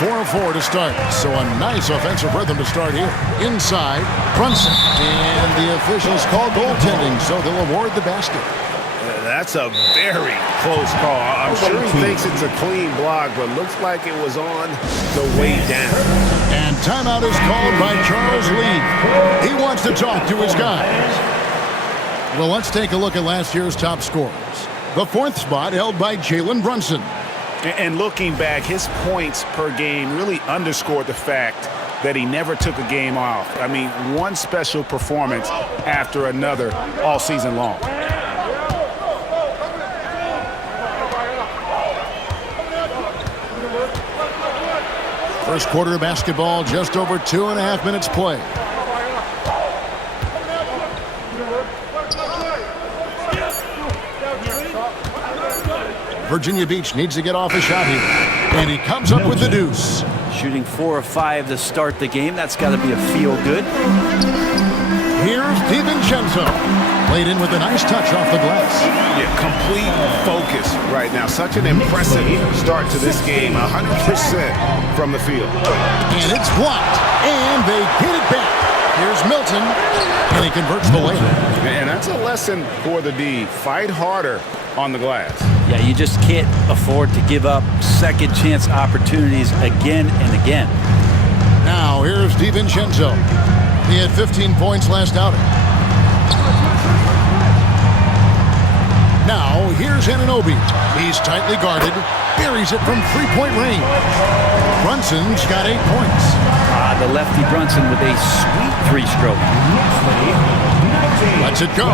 4-4 to start. So a nice offensive rhythm to start here. Inside, Brunson. And the officials call goaltending, so they'll award the basket. That's a very close call. I'm sure he thinks it's a clean block, but looks like it was on the way down. And timeout is called by Charles Lee. He wants to talk to his guys. Well, let's take a look at last year's top scorers. The 4th spot held by Jalen Brunson. And looking back, his points per game really underscored the fact that he never took a game off. I mean, one special performance after another all season long. First quarter of basketball, just over 2.5 minutes play. Virginia Beach needs to get off a shot here. And he comes up with the deuce. Shooting 4 of 5 to start the game. That's got to be a feel-good. Here's DiVincenzo. Played in with a nice touch off the glass. Yeah, complete focus right now. Such an impressive start to this game. 100% from the field. And it's blocked. And they get it back. Here's Milton. And he converts the layup. And that's a lesson for the D. Fight harder on the glass. Yeah, you just can't afford to give up second chance opportunities again and again. Now here's DiVincenzo. He had 15 points last outing. Now here's Anunoby. He's tightly guarded. Buries it from three-point range. Brunson's got 8 points. The lefty Brunson with a sweet 3-stroke. Lets it go.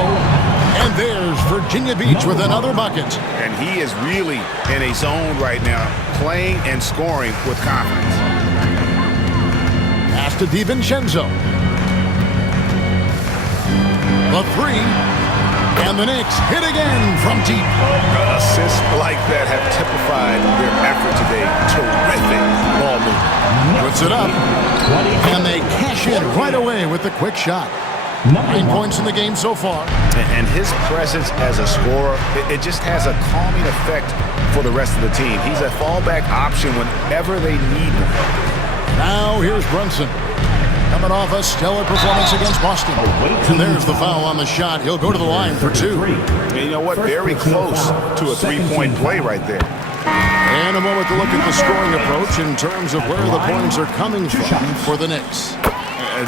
And there's Virginia Beach with another bucket. And he is really in a zone right now, playing and scoring with confidence. Pass to DiVincenzo. The 3. And the Knicks hit again from deep. Assists like that have typified their effort today. Terrific ball movement. Puts it up. And they cash in right away with the quick shot. 9 points in the game so far. And his presence as a scorer, it just has a calming effect for the rest of the team. He's a fallback option whenever they need him. Now here's Brunson. Coming off a stellar performance against Boston. And there's the foul on the shot. He'll go to the line for 2. And you know what? Very close to a 3-point play right there. And a moment to look at the scoring approach in terms of where the points are coming from for the Knicks.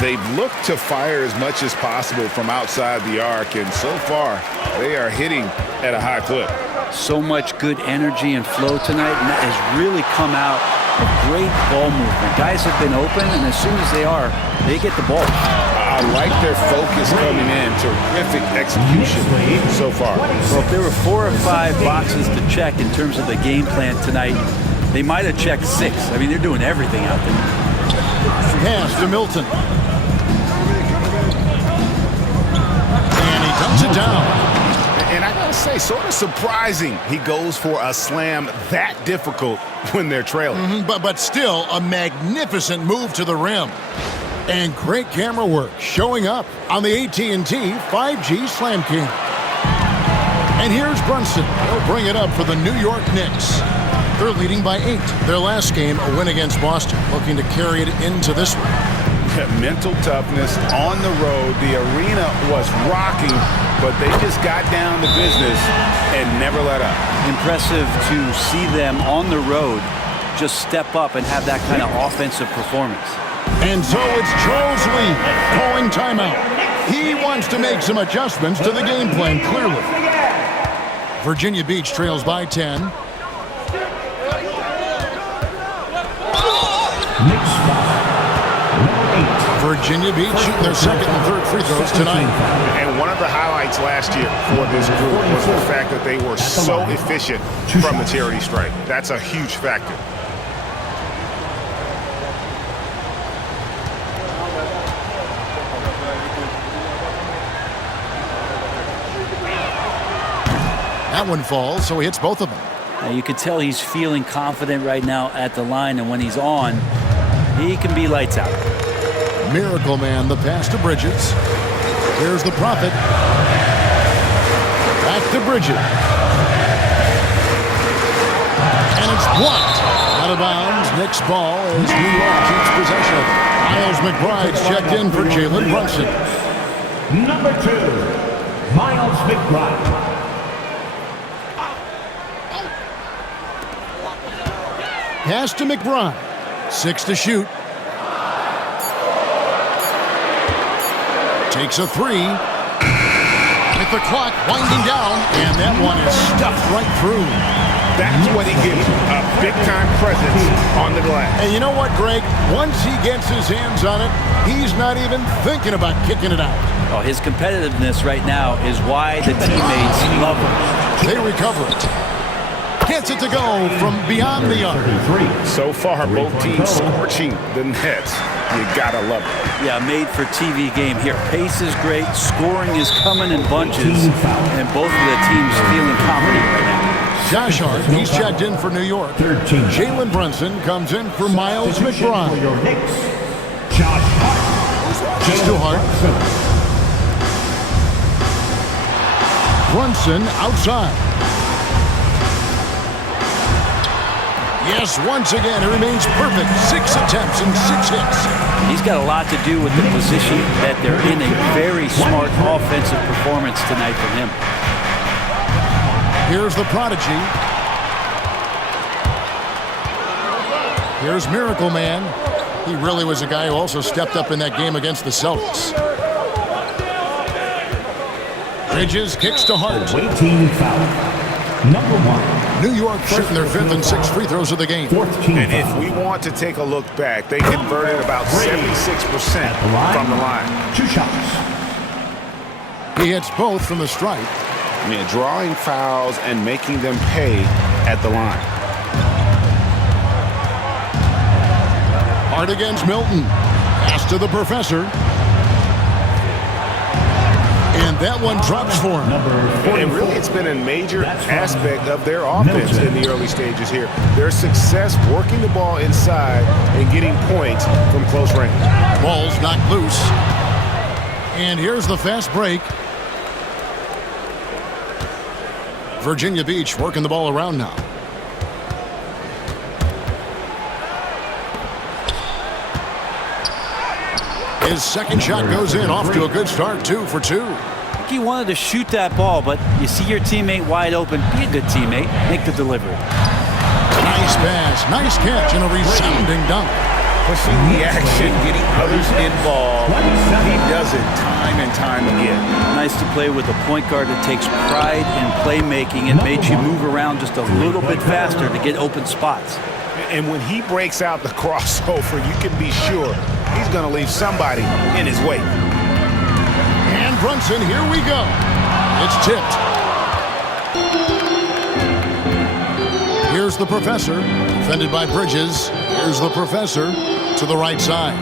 They've looked to fire as much as possible from outside the arc, and so far they are hitting at a high clip. So much good energy and flow tonight, and that has really come out of great ball movement. Guys have been open, and as soon as they get the ball. I like their focus coming in. Terrific execution so far. Well, if there were 4 or 5 boxes to check in terms of the game plan tonight, they might have checked 6. I mean, they're doing everything out there. Pass to Milton. And he dumps it down. And I gotta say, sort of surprising he goes for a slam that difficult when they're trailing. But still a magnificent move to the rim. And great camera work showing up on the AT&T 5G Slam King. And here's Brunson. He'll bring it up for the New York Knicks. They're leading by 8. Their last game, a win against Boston, looking to carry it into this one. Mental toughness on the road. The arena was rocking, but they just got down to business and never let up. Impressive to see them on the road just step up and have that kind of offensive performance. And so it's Charles Lee calling timeout. He wants to make some adjustments to the game plan, clearly. Virginia Beach trails by 10. Virginia Beach shooting their second and third free throws tonight. And one of the highlights last year for this group was the fact that they were so efficient from the charity stripe. That's a huge factor. That one falls, so he hits both of them. Now you can tell he's feeling confident right now at the line, and when he's on, he can be lights out. Miracle Man, the pass to Bridges. Here's the Prophet. Back to Bridges. And it's blocked. Out of bounds, Knicks ball as New York keeps possession. Miles McBride's checked in for Jalen Brunson. Number 2, Miles McBride. Pass to McBride. 6 to shoot. Takes a 3. With the clock winding down, and that one is stuffed right through. That's what he gives you, a big-time presence on the glass. And you know what, Greg? Once he gets his hands on it, he's not even thinking about kicking it out. Oh, his competitiveness right now is why the teammates love him. They recover it. Gets it to go from beyond the arc. So far, both teams scorching the nets. You gotta love it. Yeah, made for TV game here. Pace is great, scoring is coming in bunches, and both of the teams feeling confident right now. Josh Hart, he's checked in for New York. 13. Jalen Brunson comes in for Miles McBride. For your Knicks, Josh Hart. Just to Hart. Brunson outside. Yes, once again, it remains perfect. 6 attempts and 6 hits. He's got a lot to do with the position that they're in. A very smart offensive performance tonight from him. Here's the prodigy. Here's Miracle Man. He really was a guy who also stepped up in that game against the Celtics. Bridges kicks to Hart. Waiting foul. Number 1. New York shooting their 5th and 6th free throws of the game. And if we want to take a look back, they converted about 76% from the line. 2 shots. He hits both from the stripe. I mean, drawing fouls and making them pay at the line. Hart against Milton. Pass to the professor. And that one drops for him. And really, it's been a major aspect of their offense in the early stages here. Their success working the ball inside and getting points from close range. Ball's knocked loose. And here's the fast break. Virginia Beach working the ball around now. His second shot goes in, off to a good start, 2 for 2. He wanted to shoot that ball, but you see your teammate wide open. Be a good teammate. Make the delivery. Nice pass, nice catch, and a resounding dunk. Pushing the action, getting others involved. He does it time and time again. Nice to play with a point guard that takes pride in playmaking and makes you move around just a little bit faster to get open spots. And when he breaks out the crossover, you can be sure he's going to leave somebody in his wake. And Brunson, here we go. It's tipped. Here's the professor, defended by Bridges. Here's the professor to the right side.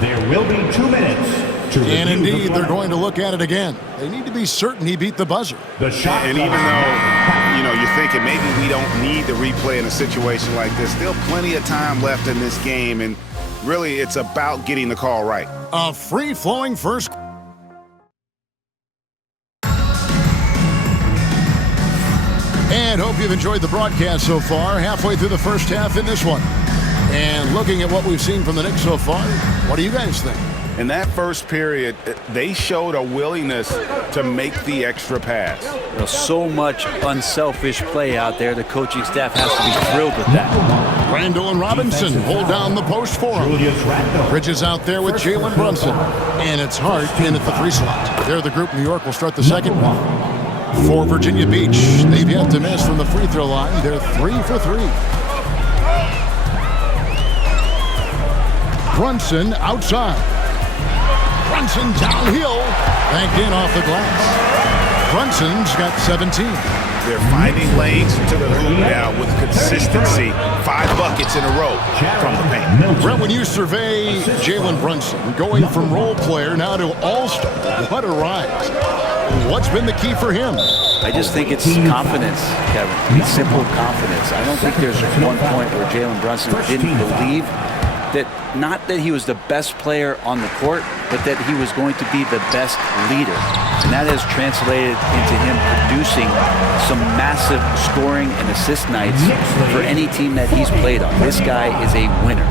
There will be 2 minutes. And indeed, they're going to look at it again. They need to be certain he beat the buzzer. The shot. And even though, you're thinking maybe we don't need to replay in a situation like this, still plenty of time left in this game, and really it's about getting the call right. A free-flowing first. And hope you've enjoyed the broadcast so far. Halfway through the first half in this one. And looking at what we've seen from the Knicks so far, what do you guys think? In that first period, they showed a willingness to make the extra pass. There's so much unselfish play out there. The coaching staff has to be thrilled with that. Randall and Robinson hold down the post for him. Bridges out there with Jalen Brunson. And it's Hart in at the 3 slot. They're the group. New York will start the second one. For Virginia Beach, they've yet to miss from the free throw line. They're 3 for 3. Brunson outside. Brunson downhill. Banked in off the glass. Brunson's got 17. They're finding lanes to the hoop now with consistency. 5 buckets in a row from the paint. Brett, when you survey Jalen Brunson, going from role player now to all-star, what a rise. What's been the key for him? I just think it's confidence, Kevin. It's simple confidence. I don't think there's one point where Jalen Brunson didn't believe that not that he was the best player on the court, but that he was going to be the best leader. And that has translated into him producing some massive scoring and assist nights for any team that he's played on. This guy is a winner.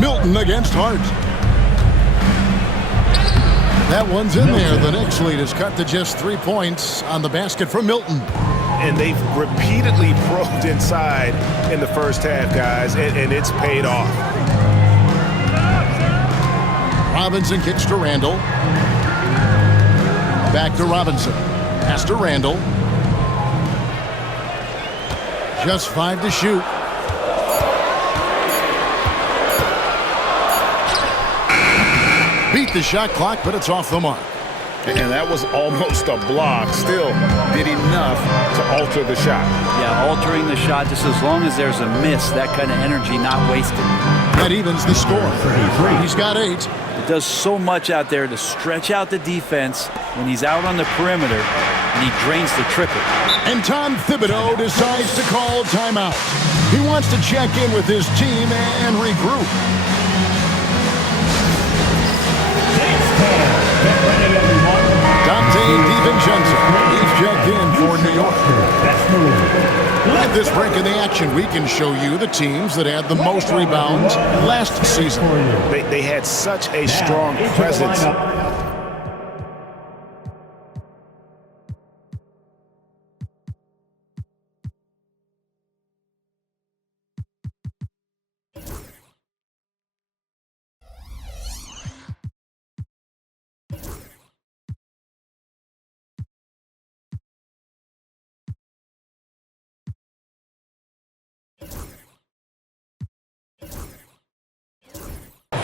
Milton against Hart. That one's in there. The Knicks lead is cut to just 3 points on the basket from Milton. And they've repeatedly probed inside in the first half, guys, and it's paid off. Robinson kicks to Randall. Back to Robinson. Pass to Randall. Just 5 to shoot. Beat the shot clock, but it's off the mark. And that was almost a block. Still did enough to alter the shot. Yeah, altering the shot just as long as there's a miss, that kind of energy not wasted. That evens the score. He's got 8. It does so much out there to stretch out the defense when he's out on the perimeter, and he drains the triple. And Tom Thibodeau decides to call timeout. He wants to check in with his team and regroup. Dante DiVincenzo. He's checked in for New York. At this break in the action, we can show you the teams that had the most rebounds last season. They had such a strong presence.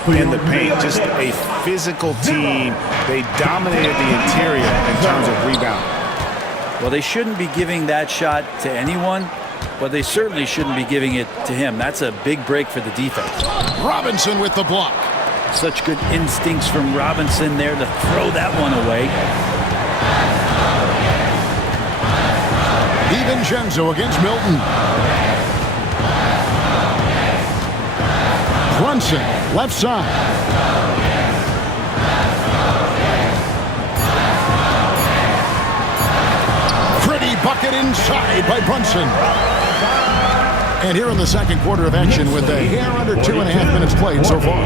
In the paint, just a physical team. They dominated the interior in terms of rebound. Well, they shouldn't be giving that shot to anyone, but they certainly shouldn't be giving it to him. That's a big break for the defense. Robinson with the block. Such good instincts from Robinson there to throw that one away. DiVincenzo against Milton. Brunson, left side. Pretty bucket inside by Brunson. And here in the second quarter of action with a hair under 2.5 minutes played so far.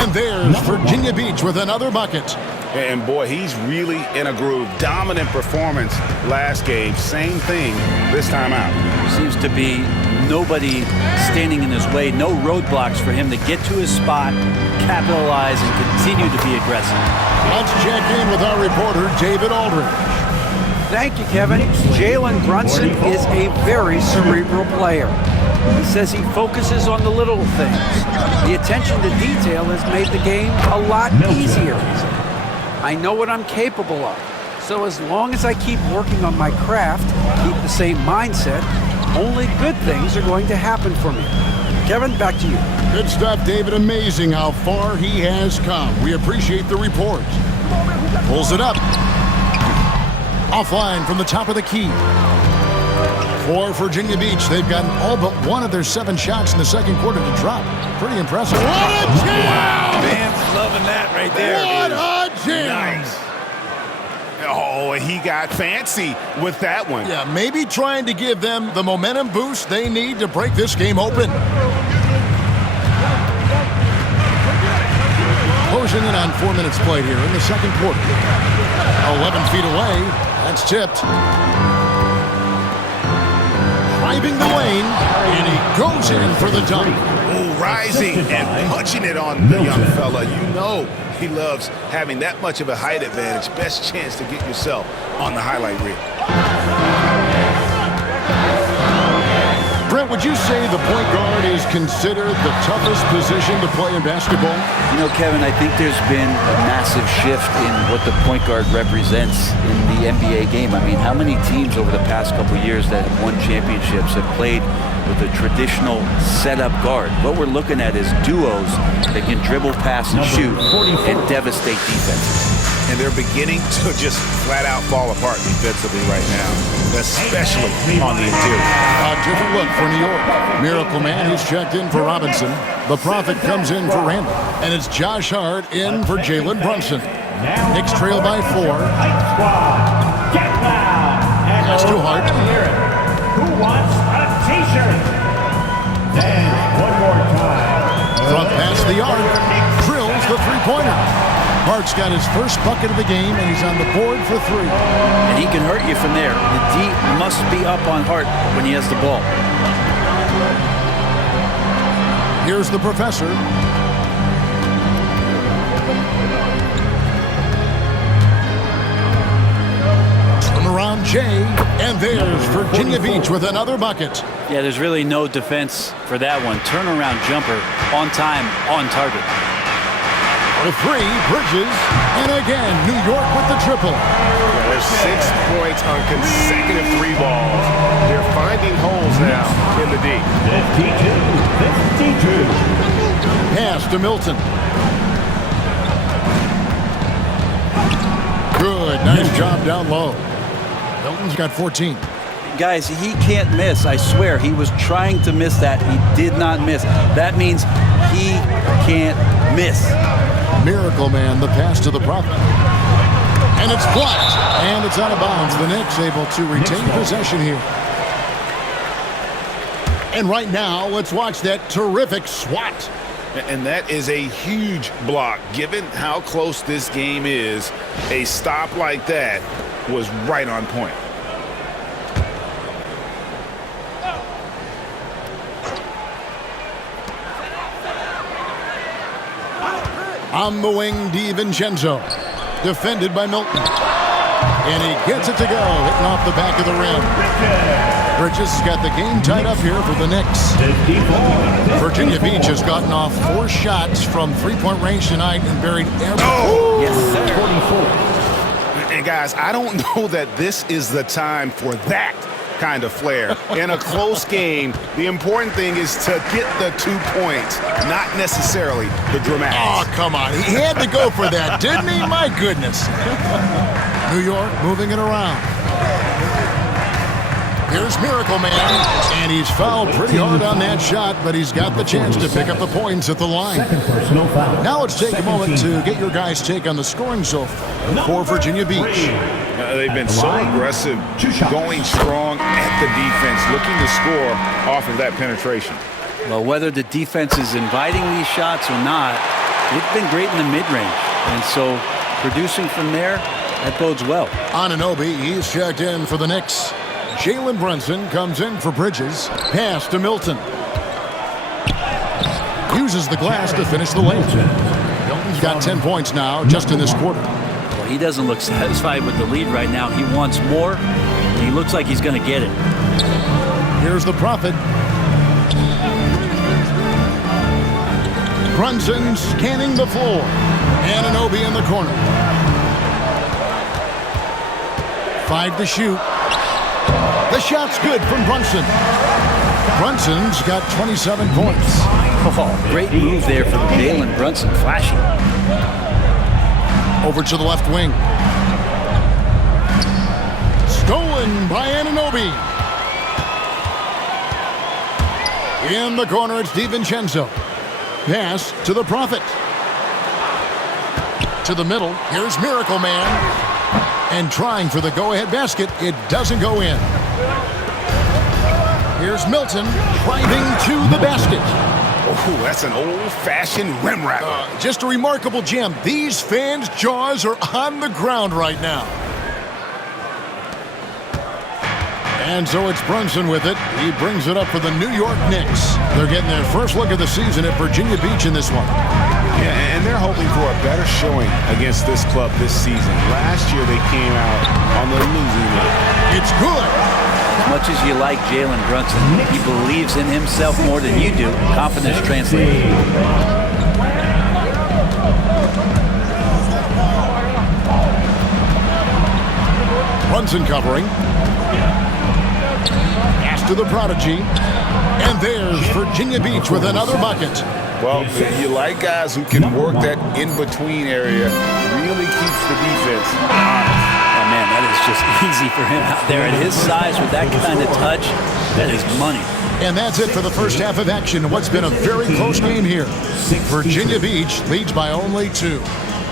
And there's Virginia Beach with another bucket. And boy, he's really in a groove. Dominant performance last game. Same thing this time out. Seems to be nobody standing in his way, no roadblocks for him to get to his spot, capitalize, and continue to be aggressive. Let's check in with our reporter, David Aldridge. Thank you, Kevin. Jalen Brunson is a very cerebral player. He says he focuses on the little things. The attention to detail has made the game a lot easier. I know what I'm capable of. So as long as I keep working on my craft, keep the same mindset, only good things are going to happen for me. Kevin, back to you. Good stuff, David. Amazing how far he has come. We appreciate the report. Pulls it up. Offline from the top of the key. For Virginia Beach, they've gotten all but one of their 7 shots in the second quarter to drop. Pretty impressive. What a jam! Man's loving that right there. What a jam! Nice. Oh, he got fancy with that one. Yeah, maybe trying to give them the momentum boost they need to break this game open. Closing in on 4 minutes played here in the second quarter. 11 feet away. That's tipped. Driving the lane, and he goes in for the dunk. Oh, rising and punching it on the young fella. You know he loves having that much of a height advantage. Best chance to get yourself on the highlight reel. Brent, would you say the point guard is considered the toughest position to play in basketball? You know, Kevin, I think there's been a massive shift in what the point guard represents in the NBA game. I mean, how many teams over the past couple of years that have won championships have played with a traditional setup guard? What we're looking at is duos that can dribble, pass, and shoot and devastate defenses. and they're beginning to just flat out fall apart defensively right now, especially on the interior. A different look for New York. Miracle Man, who's checked in for Robinson. The Prophet comes in for Randall. And it's Josh Hart in for Jalen Brunson. Knicks trail by 4. Pass to Hart. Who wants a t-shirt? And one more time. Front pass the arc. Drills the three-pointer. Hart's got his first bucket of the game, and he's on the board for 3. And he can hurt you from there. The D must be up on Hart when he has the ball. Here's the professor. Turnaround Jay, and there's Virginia Beach with another bucket. Yeah, there's really no defense for that one. Turnaround jumper, on time, on target. For 3, Bridges, and again, New York with the triple. There's 6 points on consecutive 3 balls. They're finding holes now in the D. 52. Pass to Milton. Good, nice job down low. Milton's got 14. Guys, he can't miss. I swear, he was trying to miss that. He did not miss. That means he can't miss. Miracle Man, the pass to the Prophet. And it's blocked. And it's out of bounds. The Knicks able to retain possession here. And right now, let's watch that terrific swat. And that is a huge block. Given how close this game is, a stop like that was right on point. On the wing, DiVincenzo. Defended by Milton. And he gets it to go, hitting off the back of the rim. Bridges has got the game tied up here for the Knicks. Virginia Beach has gotten off 4 shots from three-point range tonight and buried every... Oh! Yes, sir. 44. And guys, I don't know that this is the time for that kind of flair. In a close game, the important thing is to get the 2 points, not necessarily the dramatics. Oh, come on. He had to go for that, didn't he? My goodness. New York moving it around. Here's Miracle Man, and he's fouled pretty hard on that shot, but he's got the chance to pick up the points at the line. Now let's take a moment to get your guys' take on the scoring so far for Virginia Beach. They've been so aggressive, going strong at the defense, looking to score off of that penetration. Well, whether the defense is inviting these shots or not, it's been great in the mid-range. And so producing from there, that bodes well. Anunoby, he's checked in for the Knicks. Jalen Brunson comes in for Bridges. Pass to Milton. Uses the glass to finish the lane. Milton's got 10 points now just in this quarter. Well, he doesn't look satisfied with the lead right now. He wants more, and he looks like he's going to get it. Here's the Prophet. Brunson scanning the floor. Anunoby in the corner. 5 to shoot. The shot's good from Brunson. Brunson's got 27 points. Oh, great move there from Jalen Brunson, flashing. Over to the left wing. Stolen by Anunoby. In the corner, it's DiVincenzo. Pass to the Prophet. To the middle, here's Miracle Man. And trying for the go-ahead basket, it doesn't go in. Here's Milton driving to the basket. Oh, that's an old-fashioned rim wrapper. Just a remarkable gem. These fans' jaws are on the ground right now. And so it's Brunson with it. He brings it up for the New York Knicks. They're getting their first look of the season at Virginia Beach in this one. Yeah, and they're hoping for a better showing against this club this season. Last year they came out on the losing end. It's good. As much as you like Jalen Brunson, he believes in himself more than you do. Confidence translates. Brunson covering. Pass to the prodigy. And there's Virginia Beach with another bucket. Well, you like guys who can work that in-between area really keeps the defense honest. Oh, man, that is just easy for him out there. At his size, with that kind of touch, that is money. And that's it for the first half of action in what's been a very close game here. Virginia Beach leads by only 2.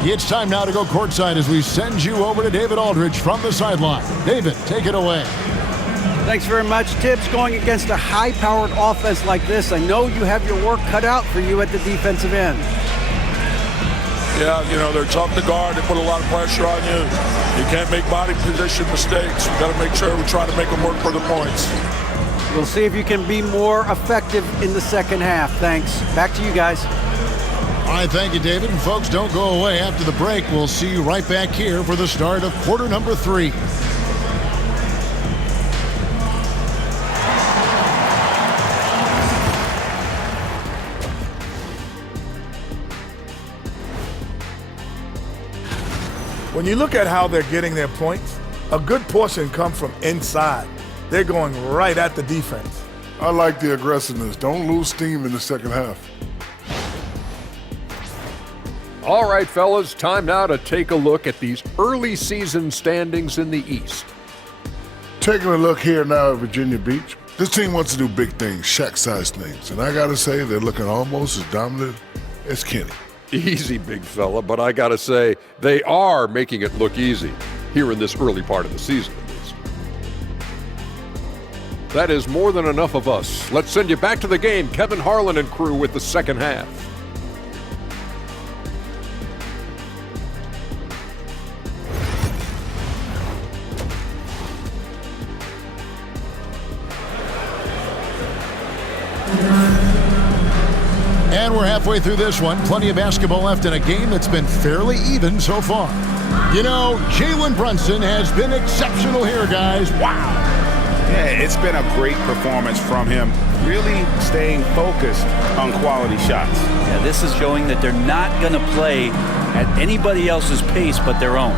It's time now to go courtside as we send you over to David Aldridge from the sideline. David, take it away. Thanks very much, Tibbs. Going against a high-powered offense like this, I know you have your work cut out for you at the defensive end. Yeah, you know, they're tough to guard. They put a lot of pressure on you. You can't make body position mistakes. We've got to make sure we try to make them work for the points. We'll see if you can be more effective in the second half. Thanks. Back to you guys. All right, thank you, David. And folks, don't go away. After the break, we'll see you right back here for the start of quarter number 3. When you look at how they're getting their points, a good portion come from inside. They're going right at the defense. I like the aggressiveness. Don't lose steam in the second half. All right, fellas, time now to take a look at these early season standings in the East. Taking a look here now at Virginia Beach. This team wants to do big things, Shaq-sized things. And I got to say, they're looking almost as dominant as Kenny. Easy, big fella, but I gotta say, they are making it look easy here in this early part of the season, at least. That is more than enough of us. Let's send you back to the game. Kevin Harlan and crew with the second half. And we're halfway through this one. Plenty of basketball left in a game that's been fairly even so far. You know, Jalen Brunson has been exceptional here, guys. Wow. Yeah, it's been a great performance from him. Really staying focused on quality shots. Yeah, this is showing that they're not going to play at anybody else's pace but their own.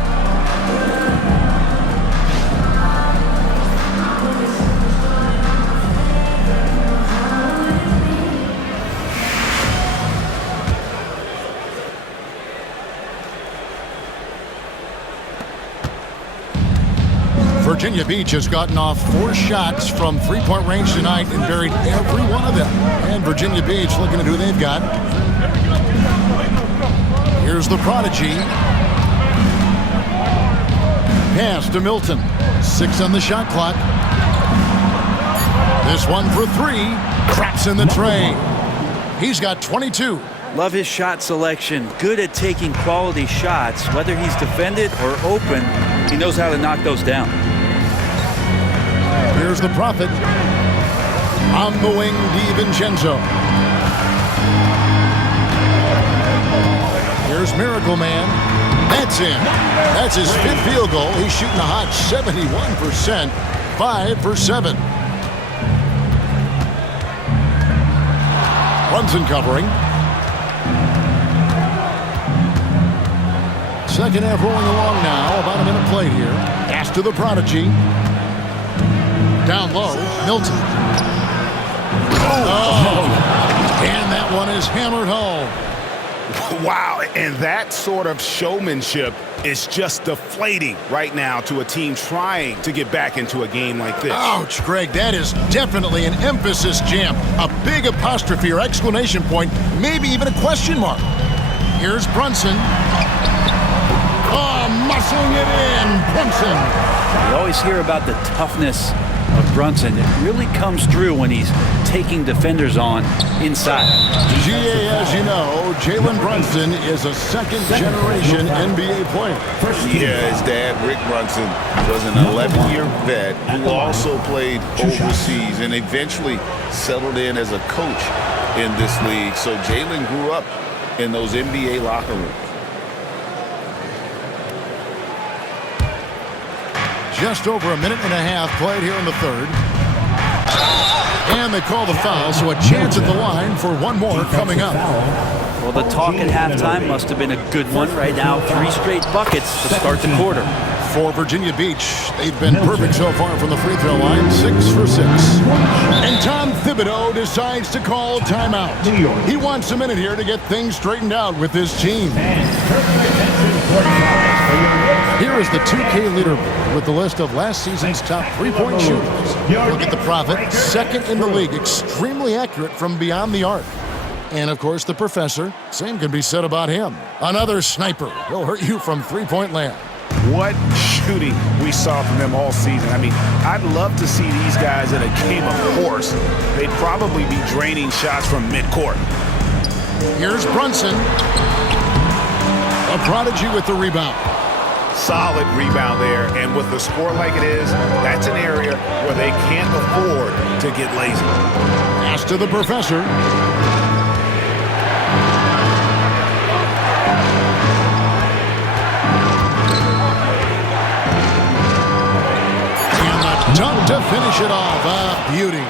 Virginia Beach has gotten off 4 shots from three-point range tonight and buried every one of them. And Virginia Beach looking at who they've got. Here's the prodigy. Pass to Milton. 6 on the shot clock. This one for 3. Craps in the tray. He's got 22. Love his shot selection. Good at taking quality shots. Whether he's defended or open, he knows how to knock those down. Here's the Prophet. On the wing, DiVincenzo. Here's Miracle Man. That's in. That's his 5th field goal. He's shooting a hot 71%. 5 for 7. Brunson covering. Second half rolling along now. About a minute played here. Pass to the prodigy. Down low, Milton. Oh! And that one is hammered home. Wow, and that sort of showmanship is just deflating right now to a team trying to get back into a game like this. Ouch, Greg, that is definitely an emphasis jam. A big apostrophe or exclamation point, maybe even a question mark. Here's Brunson. Oh, muscling it in, Brunson. You always hear about the toughness of Brunson. It really comes through when he's taking defenders on inside. GA, as you know, Jalen Brunson is a second-generation NBA player. Yeah, his dad, Rick Brunson, was an 11-year vet who also played overseas and eventually settled in as a coach in this league. So Jalen grew up in those NBA locker rooms. Just over a minute and a half played here in the third. And they call the foul, so a chance at the line for one more coming up. Well, the talk at halftime must have been a good one. Right now, 3 straight buckets to start the quarter. For Virginia Beach, they've been perfect so far from the free throw line, 6 for 6. And Tom Thibodeau decides to call timeout. He wants a minute here to get things straightened out with his team. Here is the 2K leaderboard with the list of last season's top three-point shooters. Look at the Prophet, second in the league, extremely accurate from beyond the arc. And, of course, the Professor, same can be said about him. Another sniper will hurt you from three-point land. What shooting we saw from them all season. I mean, I'd love to see these guys in a game of course. They'd probably be draining shots from midcourt. Here's Brunson. A prodigy with the rebound. Solid rebound there, and with the score like it is, that's an area where they can't afford to get lazy. Pass to the Professor. And the dunk to finish it off. A beauty.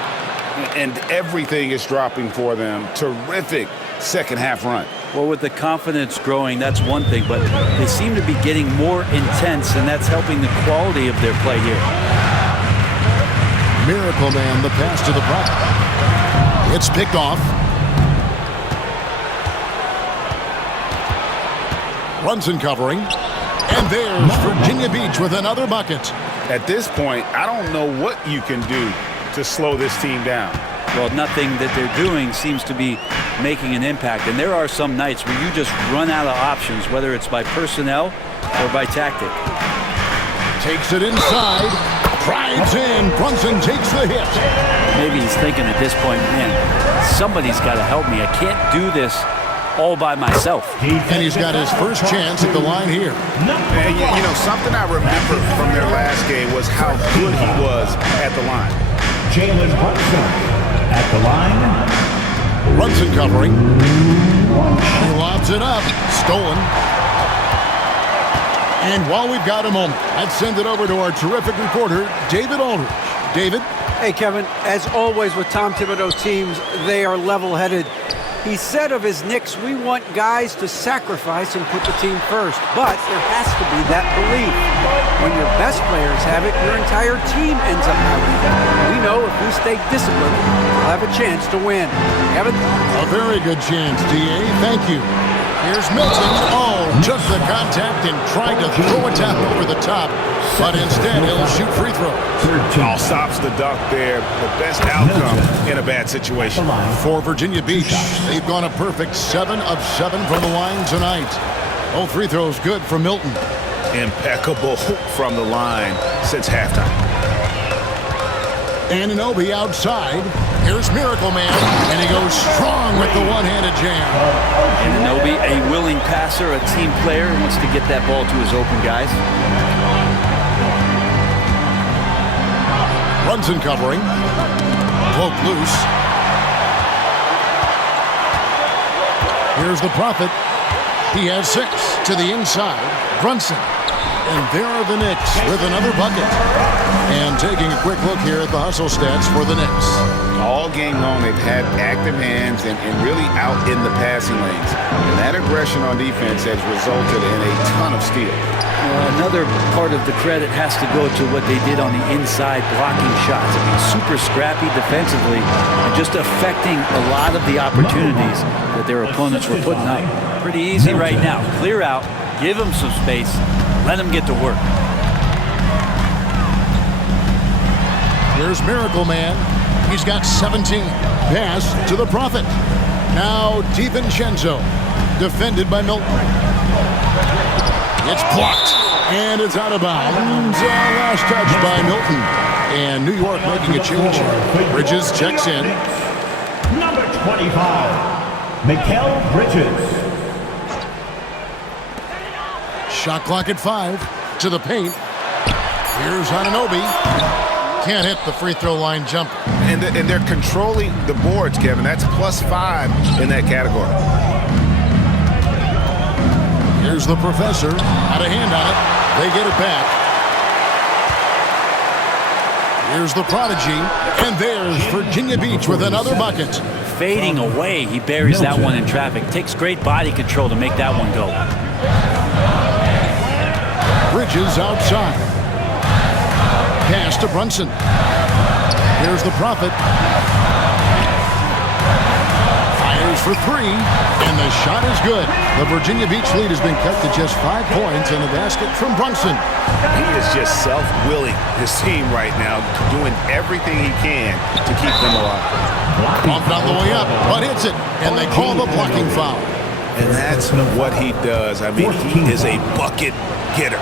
And everything is dropping for them. Terrific second half run. Well, with the confidence growing, that's one thing, but they seem to be getting more intense, and that's helping the quality of their play here. Miracle Man, the pass to the Prophet. It's picked off. Brunson covering. And there's Virginia Beach with another bucket. At this point, I don't know what you can do to slow this team down. Well, nothing that they're doing seems to be making an impact. And there are some nights where you just run out of options, whether it's by personnel or by tactic. Takes it inside. Drives in. Brunson takes the hit. Maybe he's thinking at this point, man, somebody's got to help me. I can't do this all by myself. And he's got his first chance at the line here. And you know, something I remember from their last game was how good he was at the line. Jalen Brunson at the line. Brunson covering. He lobs it up. Stolen. And while we've got a moment, let's send it over to our terrific reporter, David Aldridge. David? Hey, Kevin, as always with Tom Thibodeau teams, they are level-headed. He said of his Knicks, we want guys to sacrifice and put the team first. But there has to be that belief. When your best players have it, your entire team ends up having it. We know if we stay disciplined, we'll have a chance to win. Kevin? A very good chance, D.A. Thank you. Here's Milton. Oh, took the contact and tried to throw it down over the top. But instead, he'll shoot free throws. All stops the dunk there. The best outcome in a bad situation. For Virginia Beach, they've gone a perfect 7 of 7 from the line tonight. All free throws good for Milton. Impeccable from the line since halftime. Anunoby outside. Here's Miracle Man, and he goes strong with the one-handed jam. Anunoby, a willing passer, a team player, wants to get that ball to his open guys. Brunson covering. Cloak loose. Here's the Prophet. He has 6 to the inside. Brunson. And there are the Knicks with another bucket. And taking a quick look here at the hustle stats for the Knicks. All game long, they've had active hands and really out in the passing lanes. And that aggression on defense has resulted in a ton of steals. Another part of the credit has to go to what they did on the inside blocking shots. I mean, super scrappy defensively and just affecting a lot of the opportunities that their opponents were putting up. Pretty easy right now. Clear out, give them some space, let them get to work. Here's Miracle Man. He's got 17. Pass to the Prophet. Now DiVincenzo. Defended by Milton. It's blocked. And it's out of bounds. Last touch by Milton. And New York making a change here. Bridges checks in. Number 25, Mikal Bridges. Shot clock at 5. To the paint. Here's Anunoby. Can't hit the free throw line jumper. And they're controlling the boards, Kevin. That's +5 in that category. Here's the Professor. Had a hand on it. They get it back. Here's the Prodigy. And there's Virginia Beach with another bucket. Fading away, he buries that one in traffic. Takes great body control to make that one go. Bridges outside. Pass to Brunson. Here's the Prophet. Fires for three, and the shot is good. The Virginia Beach lead has been cut to just 5 points on the basket from Brunson. He is just self-willing, his team right now, doing everything he can to keep them alive. Bumped on the way up, but hits it, and they call the blocking foul. And that's what he does. I mean, he is a bucket getter.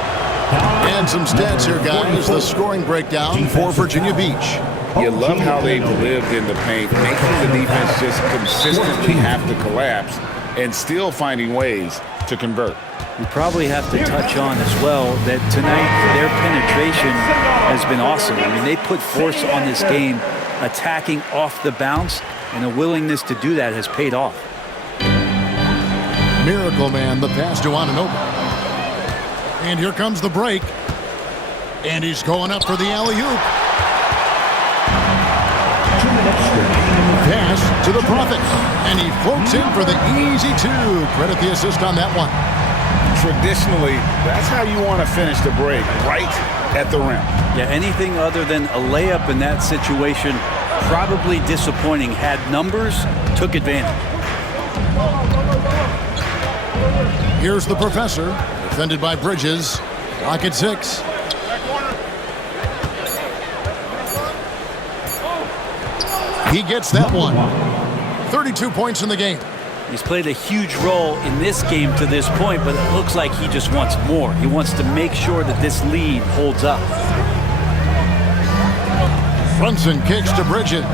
And some stats here, guys. The scoring breakdown for Virginia Beach. You love how they've lived in the paint, making the defense just consistently have to collapse and still finding ways to convert. We probably have to touch on as well that tonight their penetration has been awesome. I mean, they put force on this game, attacking off the bounce, and a willingness to do that has paid off. Miracle Man, the pass to Anunoby. And here comes the break. And he's going up for the alley-oop. Pass to the Prophet. And he floats in for the easy two. Credit the assist on that one. Traditionally, that's how you want to finish the break, right at the rim. Yeah, anything other than a layup in that situation, probably disappointing. Had numbers, took advantage. Here's the Professor, defended by Bridges. Lock at 6. He gets that one. 32 points in the game. He's played a huge role in this game to this point, but it looks like he just wants more. He wants to make sure that this lead holds up. Brunson kicks to Bridges.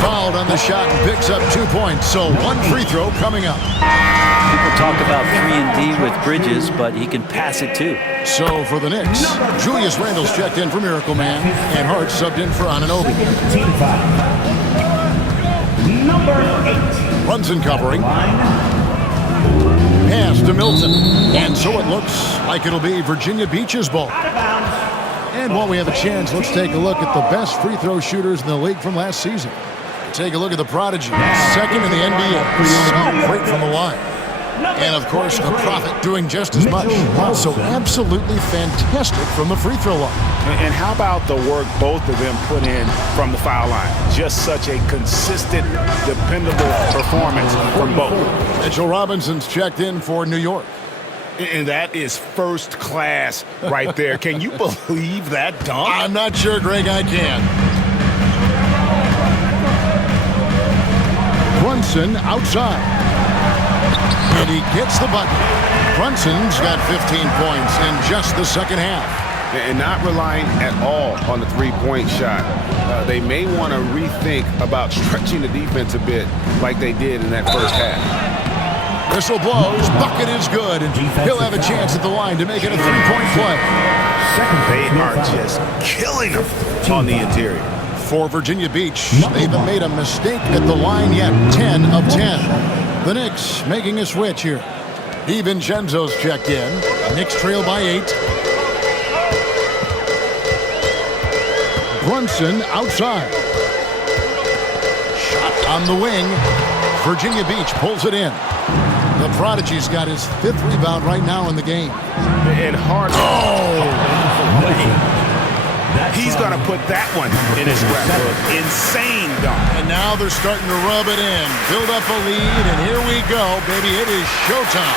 Fouled on the shot and picks up 2 points, so one free throw coming up. People talk about 3-and-D with Bridges, but he can pass it too. So for the Knicks, Julius Randle's checked in for Miracle Man, and Hart subbed in for Anunoby. Number 8. Brunson covering. Pass to Milton. And so it looks like it'll be Virginia Beach's ball. And while we have a chance, let's take a look at the best free throw shooters in the league from last season. Take a look at the Prodigy, second in the NBA. So great from the line. And, of course, the Prophet doing just as much. Also absolutely fantastic from the free throw line. And how about the work both of them put in from the foul line? Just such a consistent, dependable performance from both. Mitchell Robinson's checked in for New York. And that is first class right there. Can you believe that dunk? I'm not sure, Greg, I can. Brunson outside. And he gets the button. Brunson's got 15 points in just the second half. And not relying at all on the three-point shot. They may want to rethink about stretching the defense a bit like they did in that first half. Whistle blows. Bucket is good. And he'll have a chance at the line to make it a three-point play. They are just killing them on the interior. For Virginia Beach, they haven't made a mistake at the line yet. 10 of 10. The Knicks making a switch here. DiVincenzo's checked in. Knicks trail by 8. Brunson outside. Shot on the wing. Virginia Beach pulls it in. The Prodigy's got his 5th rebound right now in the game. And Hart. He's going to put that one in his scrapbook. Insane dunk. And now they're starting to rub it in. Build up a lead, and here we go, baby. It is showtime.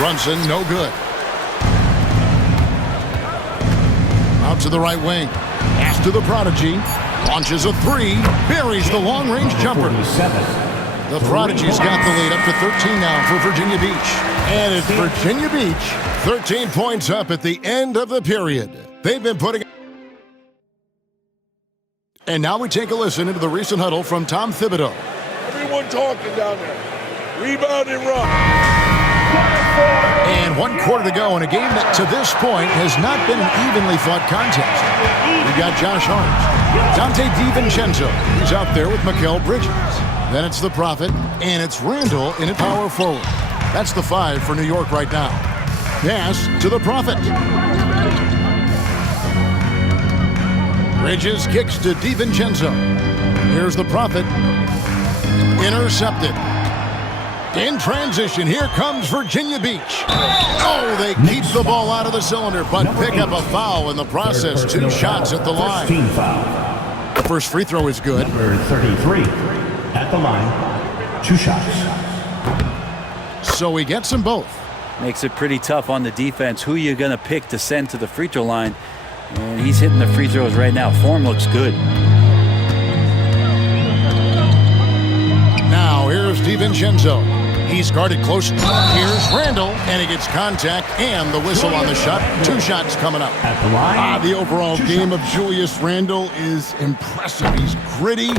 Brunson, no good. Out to the right wing. Pass to the Prodigy. Launches a 3. Buries the long-range jumper. The Prodigy's got the lead up to 13 now for Virginia Beach. And it's Virginia Beach, 13 points up at the end of the period. They've been putting... And now we take a listen into the recent huddle from Tom Thibodeau. Everyone talking down there. Rebound and run. And 1 quarter to go in a game that to this point has not been an evenly fought contest. We got Josh Hart. Dante DiVincenzo. He's out there with Mikal Bridges. Then it's the Prophet, and it's Randle in at power forward. That's the 5 for New York right now. Pass to the Prophet. Bridges kicks to DiVincenzo. Here's the Prophet. Intercepted. In transition, here comes Virginia Beach. Oh, they keep the ball out of the cylinder, but pick up a foul in the process. 2 shots at the line. Team foul. The first free throw is good. Number 33 at the line. 2 shots. So he gets them both. Makes it pretty tough on the defense. Who you going to pick to send to the free throw line? And he's hitting the free throws right now. Form looks good. Now here's DiVincenzo. He's guarded close. Here's Randall, and he gets contact and the whistle on the shot. 2 shots coming up. At the line. The overall game of Julius Randle is impressive. He's gritty.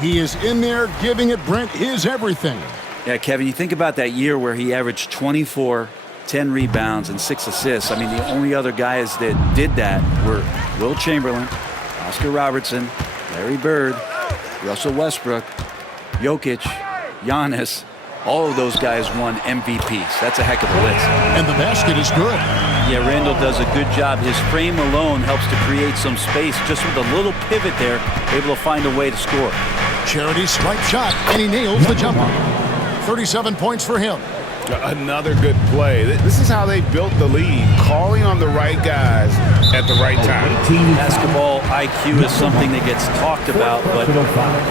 He is in there giving it, Brent, his everything. Yeah, Kevin, you think about that year where he averaged 24, 10 rebounds, and 6 assists. I mean, the only other guys that did that were Will Chamberlain, Oscar Robertson, Larry Bird, Russell Westbrook, Jokic, Giannis. All of those guys won MVPs. That's a heck of a list. And the basket is good. Yeah, Randall does a good job. His frame alone helps to create some space. Just with a little pivot there, able to find a way to score. Charity stripe shot, and he nails the jumper. 37 points for him. Another good play. This is how they built the lead, calling on the right guys at the right time. Basketball IQ is something that gets talked about, but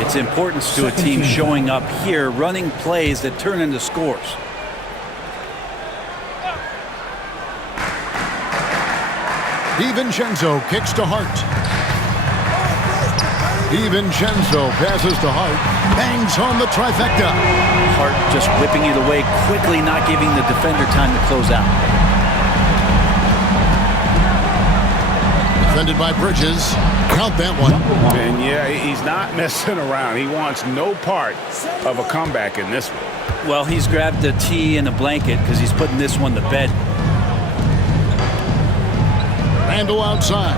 its importance to a team showing up here, running plays that turn into scores. DiVincenzo kicks to Hart. DiVincenzo passes to Hart. Bangs home the trifecta. Hart just whipping it away quickly, not giving the defender time to close out. Defended by Bridges. Count that one. And yeah, he's not messing around. He wants no part of a comeback in this one. Well, he's grabbed a tee and a blanket because he's putting this one to bed. Randall outside.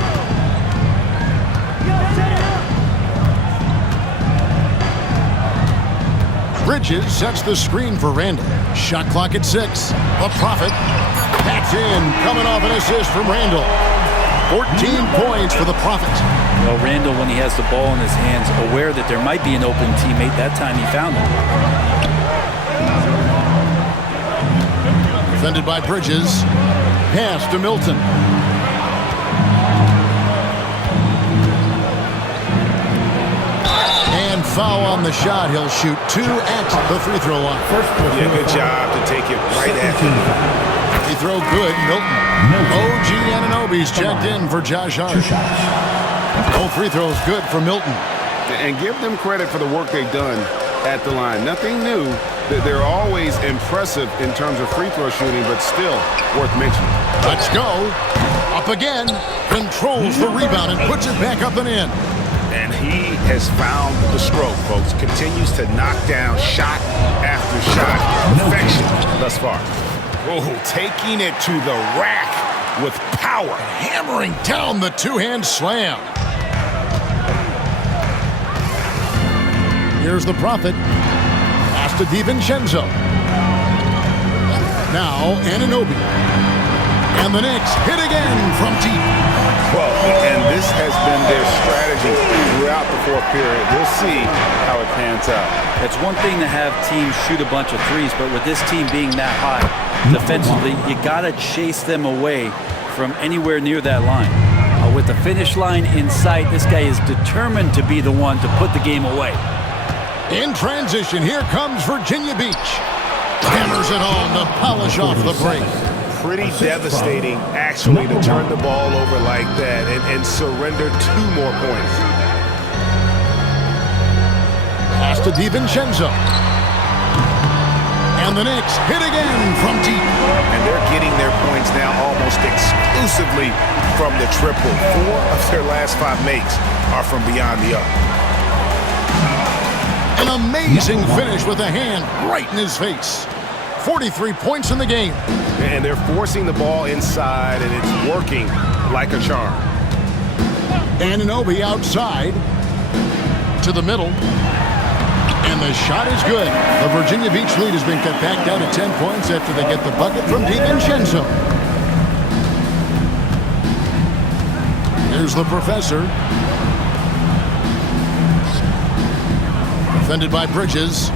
Bridges sets the screen for Randall. Shot clock at 6. The Prophet. That's in. Coming off an assist from Randall. 14 points for the Prophet. Well, Randall, when he has the ball in his hands, aware that there might be an open teammate, that time he found him. Defended by Bridges. Pass to Milton. And foul on the shot. He'll shoot 2 at the free throw line. Yeah, good job to take it right at him. Free throw good. Milton. OG Anunoby's checked in for Josh Hart. Both free throws good for Milton. And give them credit for the work they've done at the line. Nothing new. They're always impressive in terms of free throw shooting, but still worth mentioning. Let's go. Up again. Controls the rebound and puts it back up and in. And he has found the stroke, folks. Continues to knock down shot after shot. Perfection thus far. Oh, taking it to the rack with power. Hammering down the 2-hand slam. Here's the Prophet. Pass to DiVincenzo. Now Anunoby. And the Knicks hit again from deep. Well, and this has been their strategy throughout the fourth period. We'll see how it pans out. It's one thing to have teams shoot a bunch of threes, but with this team being that high defensively, you got to chase them away from anywhere near that line. With the finish line in sight, this guy is determined to be the one to put the game away. In transition, here comes Virginia Beach. Hammers it home to polish off the break. Pretty devastating, actually, to turn the ball over like that and surrender 2 more points. Pass to DiVincenzo. And the Knicks hit again from deep. And they're getting their points now almost exclusively from the triple. 4 of their last 5 makes are from beyond the arc. An amazing finish with a hand right in his face. 43 points in the game. And they're forcing the ball inside, and it's working like a charm. Anunoby outside to the middle. And the shot is good. The Virginia Beach lead has been cut back down to 10 points after they get the bucket from DiVincenzo. Here's the Professor. Defended by Bridges.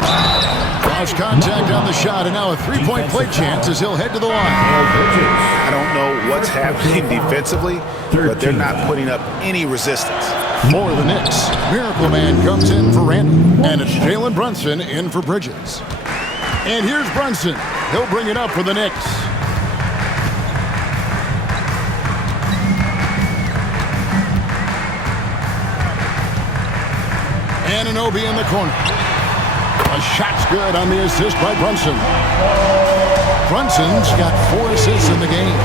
Cross contact on the shot, and now a three-point play chance as he'll head to the line. I don't know what's happening defensively, but they're not putting up any resistance. For the Knicks, Miracle Man comes in for Randall, and it's Jalen Brunson in for Bridges. And here's Brunson. He'll bring it up for the Knicks. Anunoby in the corner. A shot's good on the assist by Brunson. Brunson's got 4 assists in the game.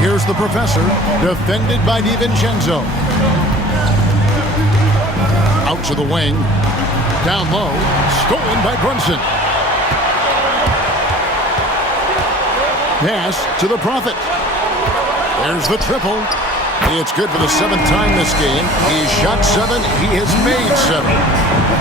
Here's the Professor, defended by DiVincenzo. Out to the wing. Down low. Stolen by Brunson. Pass to the Prophet. There's the triple. It's good for the 7th time this game. He's shot 7. He has made 7.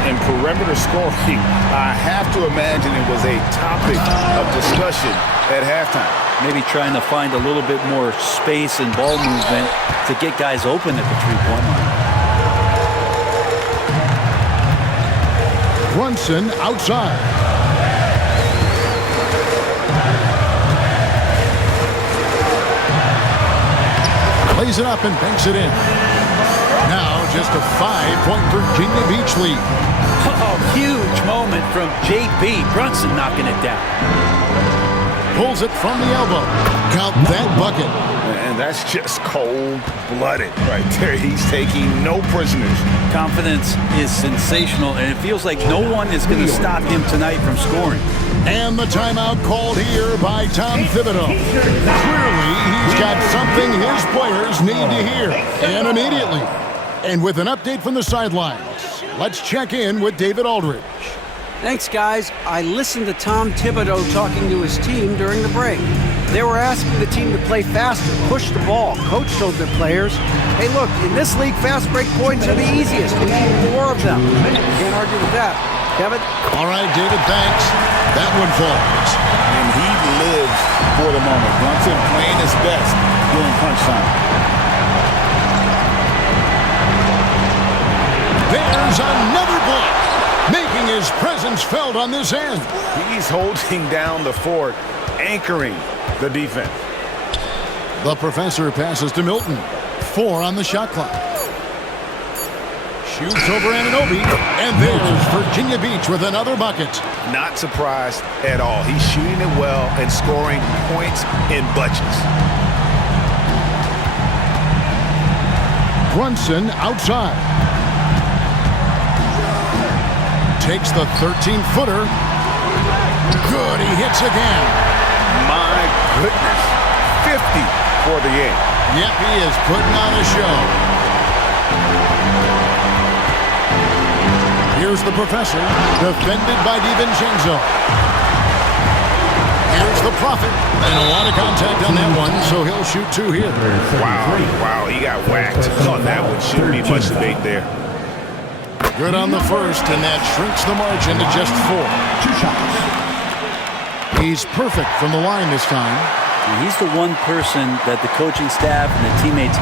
In perimeter scoring, I have to imagine it was a topic of discussion at halftime. Maybe trying to find a little bit more space and ball movement to get guys open at the three-point line. Brunson outside. Plays it up and banks it in. Now just a 5-point Virginia Beach lead. Oh, huge moment from J.B. Brunson knocking it down. Pulls it from the elbow. Count that bucket. And that's just cold-blooded right there. He's taking no prisoners. Confidence is sensational, and it feels like no one is going to stop him tonight from scoring. And the timeout called here by Tom Thibodeau. Clearly, he's got something his players need to hear, and immediately. And with an update from the sidelines, let's check in with David Aldridge. Thanks, guys. I listened to Tom Thibodeau talking to his team during the break. They were asking the team to play faster, push the ball. Coach told their players, hey, look, in this league, fast break points are the easiest. We need more of them. Can't argue with that. Kevin? All right, David, thanks. That one falls. And he lives for the moment. Brunson playing his best during crunch time. There's another block, making his presence felt on this end. He's holding down the fort, anchoring the defense. The Professor passes to Milton. 4 on the shot clock. Shoots over Anunoby, and there's Virginia Beach with another bucket. Not surprised at all. He's shooting it well and scoring points in bunches. Brunson outside. Takes the 13-footer. Good, he hits again. My goodness. 50 for the game. Yep, he is putting on a show. Here's the Professor, defended by DiVincenzo. Here's the Prophet, and a lot of contact on that one, so he'll shoot 2 here. Wow, he got whacked on that one. Shouldn't be much debate there. Good on the first, and that shrinks the margin to just 4. 2 shots. He's perfect from the line this time. And he's the one person that the coaching staff and the teammates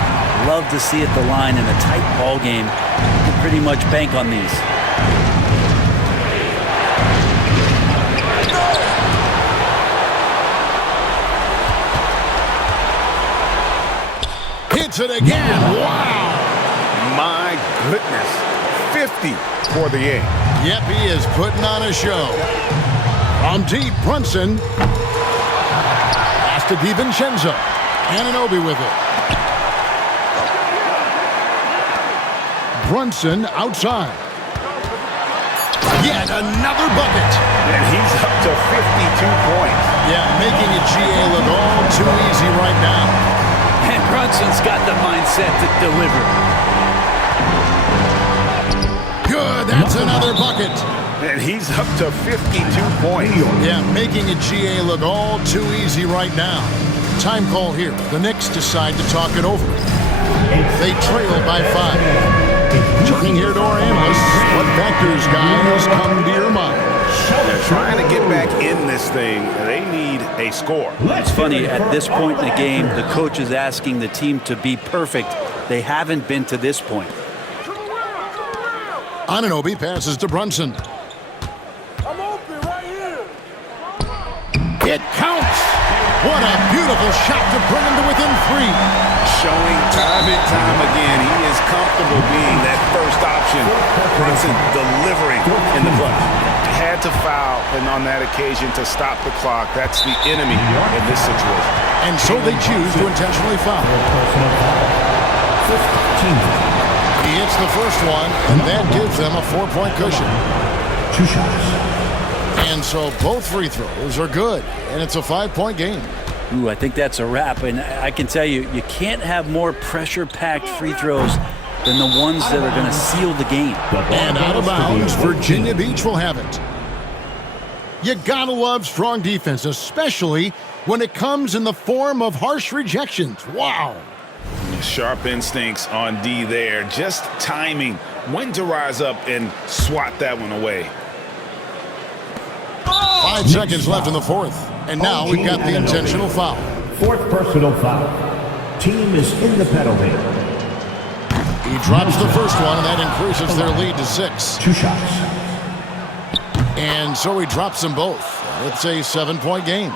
love to see at the line in a tight ball game. You can pretty much bank on these. Hits it again. Wow. My goodness. 50 for the game. Yep, he is putting on a show. From deep, Brunson. Pass to DiVincenzo. Anunoby with it. Brunson outside. Yet another bucket. And he's up to 52 points. Yeah, making it GA look all too easy right now. And Brunson's got the mindset to deliver. Good, that's another bucket. And he's up to 52 points. Yeah, making it GA look all too easy right now. Time call here. The Knicks decide to talk it over. They trail by 5. Turning here to our analysts, what factors, guys, come to your mind? They're trying to get back in this thing. They need a score. It's funny, at this point in the game, the coach is asking the team to be perfect. They haven't been to this point. Anunoby passes to Brunson. I'm open right here. It counts. What a beautiful shot to bring him to within 3. Showing time and time again, he is comfortable being that first option. Brunson delivering in the clutch. Had to foul, and on that occasion to stop the clock. That's the enemy in this situation. And so they choose to intentionally foul. He hits the first one, and that gives them a 4-point cushion. 2 shots. And so both free throws are good, and it's a 5-point game. Ooh, I think that's a wrap. And I can tell you, you can't have more pressure-packed free throws than the ones that are going to seal the game. And out of bounds, Virginia Beach will have it. You gotta love strong defense, especially when it comes in the form of harsh rejections. Wow. Sharp instincts on D there. Just timing when to rise up and swat that one away. 5 seconds left in the fourth. And now we've got the intentional foul. 4th personal foul. Team is in the penalty. He drops the first one, and that increases their lead to 6. 2 shots. And so he drops them both. It's a 7-point game.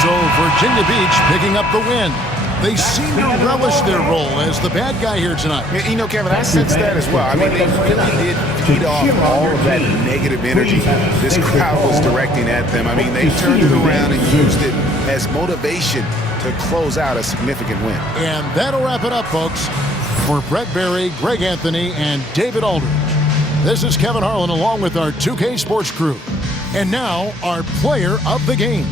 So Virginia Beach picking up the win. They seem to relish their role as the bad guy here tonight. You know, Kevin, I sense that as well. I mean, they really did feed off all of that negative energy this crowd was directing at them. I mean, they turned it around and used it as motivation to close out a significant win. And that'll wrap it up, folks. For Brett Berry, Greg Anthony, and David Aldridge, this is Kevin Harlan along with our 2K Sports crew. And now, our player of the game.